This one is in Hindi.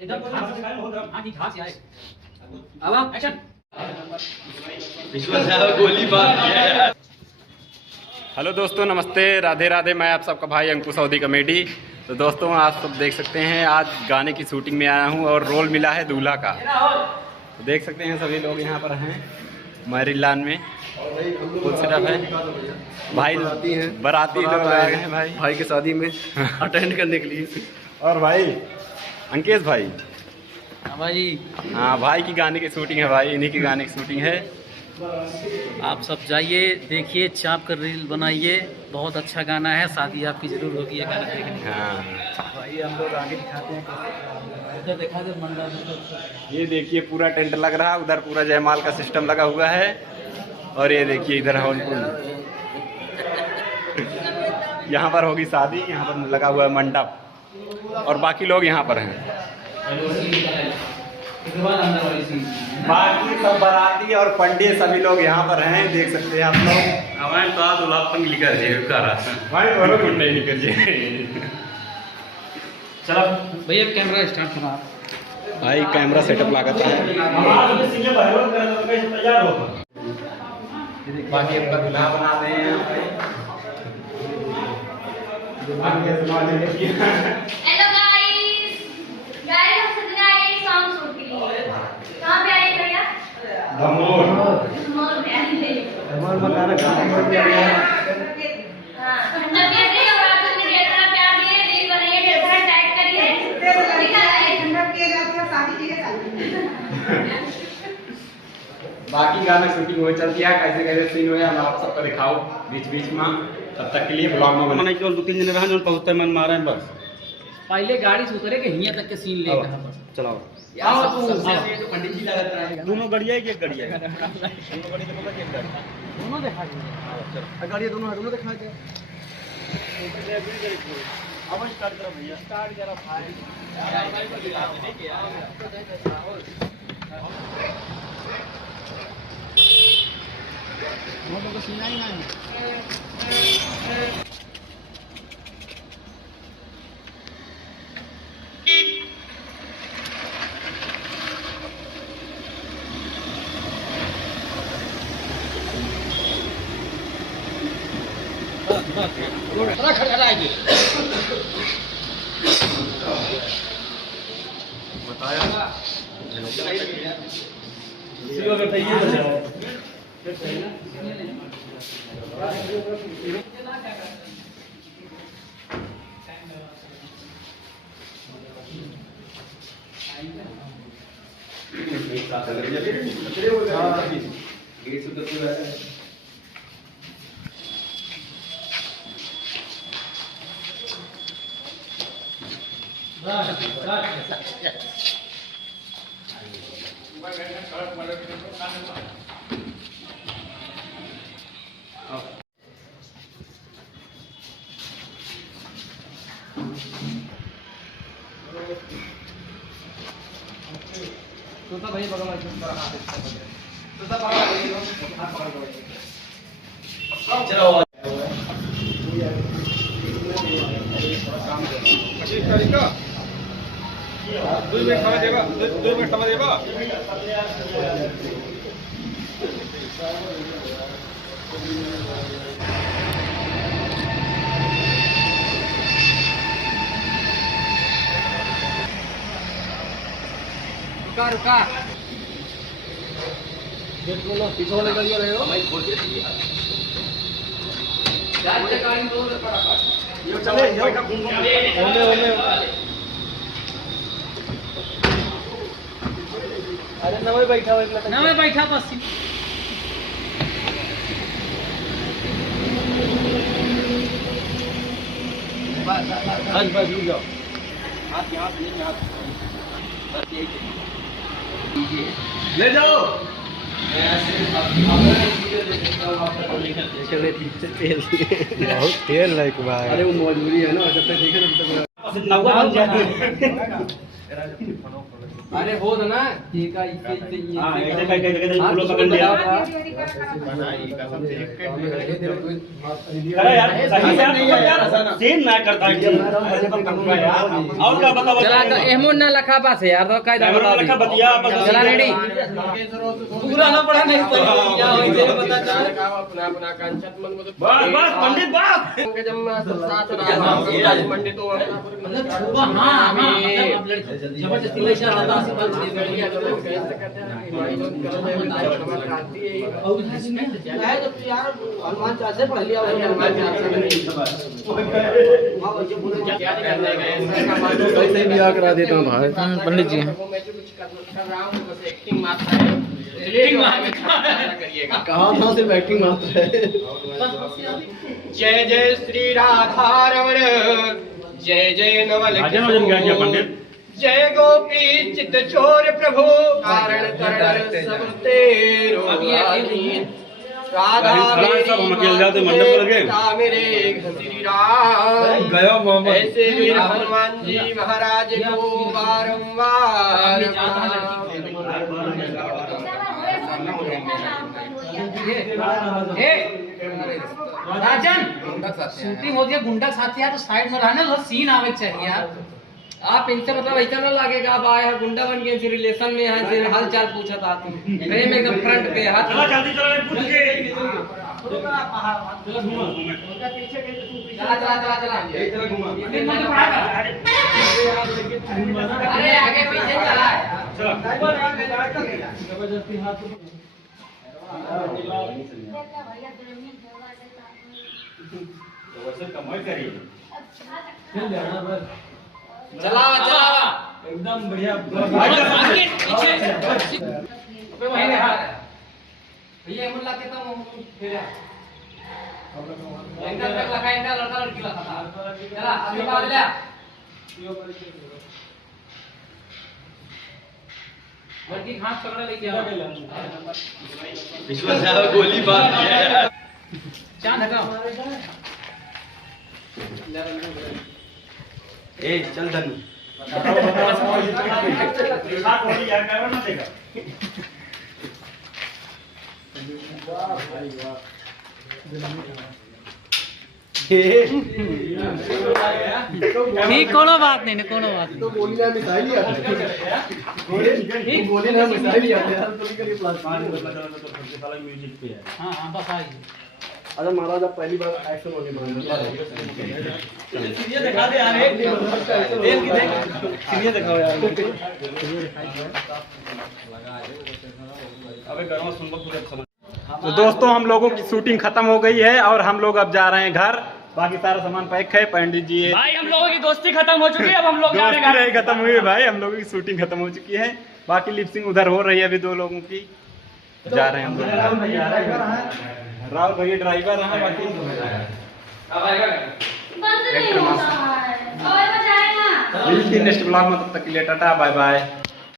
एकदम हाँ की घास आए। अब एक्शन। गोली मार। हेलो दोस्तों, नमस्ते, राधे राधे। मैं आप सबका भाई अंकुश सऊदी कॉमेडी। तो दोस्तों, आप सब देख सकते हैं आज गाने की शूटिंग में आया हूं और रोल मिला है दूल्हा का। तो देख सकते हैं सभी लोग यहाँ पर हैं मैरिलान में। फुल सेटअप है भाई, बाराती लोग आए हैं भाई की शादी में अटेंड करने के लिए। और भाई अंकेश भाई, भाई हाँ भाई की गाने की शूटिंग है भाई, इन्हीं की गाने की शूटिंग है। आप सब जाइए, देखिए, चाप कर रील बनाइए। बहुत अच्छा गाना है, शादी आपकी जरूर होगी ये गाना देखने। हाँ भाई हम लोग आगे दिखाते हैं, उधर दिखा दे मंडप। ये देखिए पूरा टेंट लग रहा है, उधर पूरा जयमाल का सिस्टम लगा हुआ है। और ये देखिए इधर हॉल यहाँ पर होगी शादी, यहाँ पर लगा हुआ है मंडप और बाकी लोग यहाँ पर हैं। बाकी सब बाराती और पंडित सभी लोग यहाँ पर हैं, देख सकते हैं आप लोग। हमारे तो दुल्हापन लिखा है भाई दोनों गुंडे नहीं निकल चलो भैया कैमरा स्टार्ट करा। भाई कैमरा सेटअप लागत है। बाकी आपका दूल्हा बना रहे हैं हेलो गाइस, हम सजना आए सॉन्ग शूट के लिए। कहाँ पे आए भैया? धमोर धमोर में आए। हाँ, ठंडा पिया दे और आप सबने ढेर सारा प्यार दिए, रील बनाइए, ढेर सारा टैग करिए। ठंडा पिया जाती है शादी के साथ। बाकी गाना शूटिंग हो चलती है, कैसे कैसे सीन हुए हम आप सबको दिखाओ बीच बीच में। तब तक के लिए ब्लॉग में बने। केवल 2-3 जने रहा जो पहुंचते मन मारे हैं बस। पहले गाड़ी से उतरे के हिया तक के सीन ले कहां पर चलाओ। पंडित जी लगा रहा दोनों गड़िया है कि एक गड़िया है? दोनों गड़ी दोनों का एक गाड़ी। दोनों दिखा दीजिए। गाड़ी दोनों है, दोनों दिखा दे। अब स्टार्ट करो भैया, स्टार्ट करो भाई। वो लोग सीन आई ना। तो भाई बगल में तो सब हाथ पकड़ दो। चलो दो मिनट समय देगा, 2 मिनट समय देगा। रुका रुका गेट खोलो, पीछे वाले गाड़ी रहे हो भाई, खोल के चार से गाड़ी दो में फटाफट ये चले ये बैठा घूम घूम ओले अरे ना मैं बैठा हुआ ना मैं बैठा बस बस रुक जाओ। हाथ यहाँ से नहीं, हाथ बस यही ले जाओ। बहुत तेल लाइक भाई। अरे वो मजबूरी है ना, जब तक देखे ना तब तक नौका बन जाए। अरे हो ना ठीक है इससे हां ऐसे कहीं फूलों पकड़ लिया अरे यार सही से नहीं है यार सीन ना करता है और क्या बताओ चला तो एमो ना लखा पास है यार तो कायदा कैमरा लखा बतिया चला रेडी पूरा ना पड़ा नहीं तो क्या होई दे पता चल अपना अपना कांचत मन में बस बस पंडित बस के जब साथ पंडित हो मतलब हां मतलब जबरदस्ती वैसा रहता है हनुमान चालीसा पढ़ लिया कैसे ब्याह करा देता हूँ भाई पंडित जी कहाँ था सिर्फ एक्टिंग मात्र है जय जय श्री राधा रमण जय जय नवल पंडित जय गोपी चित चोर प्रभु कारण तरण सब तेरो राधा सब हम अकेले जाते मंडप पर लगे मेरे श्री राम गया मामा ऐसे वीर हनुमान जी महाराज को बारंबार राजन शूटिंग होती है गुंडा साथी यार तो साइड में रहना तो सीन आवे चाहिए यार आप इनसे मतलब ऐसा ना लगेगा आप आए हैं गुंडा बन के फिर रिलेशन में हैं फिर हाल चाल पूछा था तुम प्रेम एकदम फ्रंट पे हाथ चलो जल्दी चलो पूछ के चला अरे आगे पीछे चला कमाई करिए चला एकदम बढ़िया भैया मुल्ला के तुम फिर एंगल पे लगा एंगल लड़का लड़की लगा था चला अभी बात ले लड़की हाथ पकड़ा लेके आओ विश्वास ज्यादा गोली बात चांद हटाओ ए चल धनु ठीक कोनो बात नहीं कोनो बात नहीं तो गोली ना मिसाइल ही आती है गोली ना मिसाइल ही आती है यार तो भी करिए म्यूजिक पे है हाँ हाँ बस आइए अरे महाराज आप पहली बार एक्शन होने मान सीरियस दिखा दे यार सीरियस दिखाओ यार अबे गरम सुन पूरा समझ तो दोस्तों हम लोगों की शूटिंग खत्म हो गई है और हम लोग अब जा रहे हैं घर बाकी सारा सामान पैक है पंडित जी भाई हम लोगों की दोस्ती खत्म हो चुकी है अब हम लोग जा रहे हैं दोस्ती खत्म हुई है भाई हम लोगों की शूटिंग खत्म हो चुकी है बाकी लिपसिंग उधर हो रही है अभी दो लोगों की जा रहे हैं हम लोग राहुल भैया ड्राइवर हैं बाकी बंद नहीं होता है और बजाएगा मिलते हैं नेक्स्ट ब्लॉग में तब तक के लिए टाटा बाय बाय